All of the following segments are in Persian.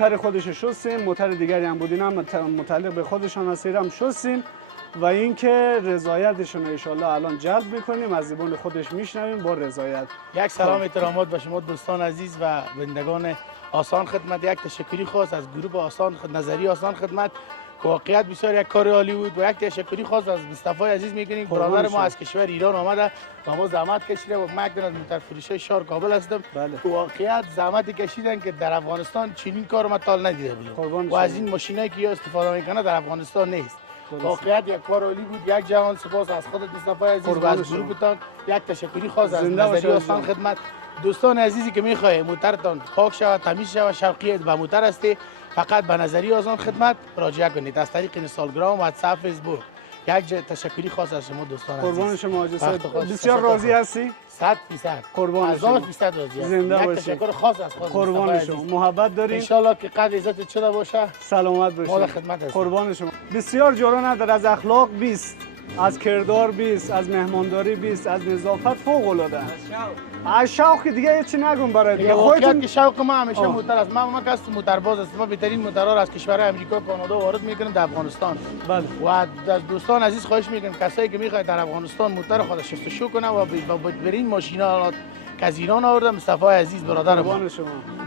موتر خودش شستیم، موتر دیگری هم بود، اینا متعلق به خودشان از هم شستیم و اینکه رضایتشون رو ان شاءالله الان جلب میکنیم، از زبان خودش میشنویم با رضایت. یک سلام احترامات به شما دوستان عزیز و بندگان آسان خدمت. یک تشکری خاص از گروه آسان نظری آسان خدمت که واقعیت بسیار یک کار عالی بود و یک تشکری خاص از مصطفی عزیز میکنیم. برادر ما از کشور ایران آمده و ما زحمت کشیده و من از موتر فروشی شهر کابل هستم. که واقعیت زحمت کشیدن که در افغانستان چنین کار ما تا ندیده بودم و از این ماشینایی که استفاده میکنه در افغانستان نیست. واقعیت یک کار عالی بود. یک جهان سپاس از خودت مصطفی عزیز و از گروهتان. یک تشکری خاص از نظری آسان خدمت. دوستان عزیزی که میخواه موترتان پاک شود، تمیز شود، شوقیت و موتر هستی، فقط به نظری آسان خدمت مراجعه کنید از طریق اینستاگرام، واتساپ، فیسبوک. یک تشکری خاص از شما دوستان عزیز. قربان شما بسیار راضی هستی؟ 100%. قربان شما. 1000% راضی هستم. زنده باشید. تشکر خاص از خود. قربان شما. محبت دارین. ان شاء الله که قدر عزت شده باشه. سلامت باشید. ما خدمت هستیم. قربان شما. بسیار جلو نداره، از اخلاق 20، از کردار 20، از مهمانداری 20، از نظافت فوق العاده. از شوق دیگه هیچ نگم برای دیگه. خودتون که شوق ما همیشه موتر است. ما کس موترباز است. ما بهترین موترها را از کشورهای امریکا، کانادا وارد میکنیم در افغانستان. بله. و از دوستان عزیز خواهش میکنم کسایی که میخواید در افغانستان موتر خود شستشو کنه و برین ماشینا که از ایران آورده مصطفی عزیز برادر ما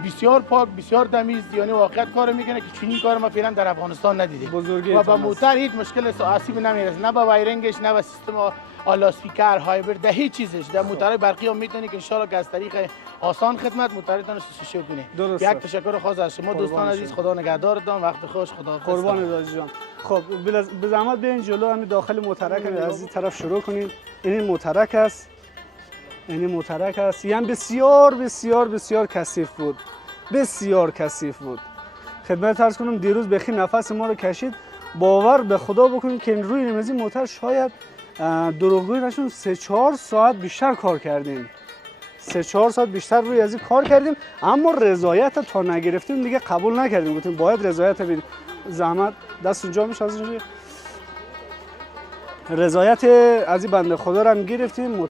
بسیار پاک، بسیار تمیز، یعنی واقعیت کار میکنه که چنین کار ما فعلا در افغانستان ندیدیم. و با موتر هیچ مشکل آسیب نمیرسه، نه با وایرینگش، نه با سیستم لاسپیکر، هایبرد، هیچ چیزش. در موترهای برقی هم میتونی که ان شاء الله که از طریق آسان خدمت موترتون رو شستشو کنی. یک تشکر خاص از شما دوستان عزیز. خدا نگهدارتان. وقت خوش. خدا قربان داجی جان. خب به زحمت بیاین جلو، همین داخل موترک از این طرف شروع کنید. این موترک است. این موترک است. یعنی بسیار بسیار بسیار کثیف بود. بسیار کثیف بود. خدمت عرض کنم دیروز بخی نفس ما رو کشید. باور به خدا بکنید که روی این موتر شاید دروغگویی نشون 3-4 ساعت بیشتر کار کردیم. 3-4 ساعت بیشتر روی از این کار کردیم، اما رضایت تا نگرفتیم دیگه قبول نکردیم. گفتیم باید رضایت بدیم. زحمت دست اونجا میشه، از اینجا رضایت از این بنده خدا رو هم گرفتیم.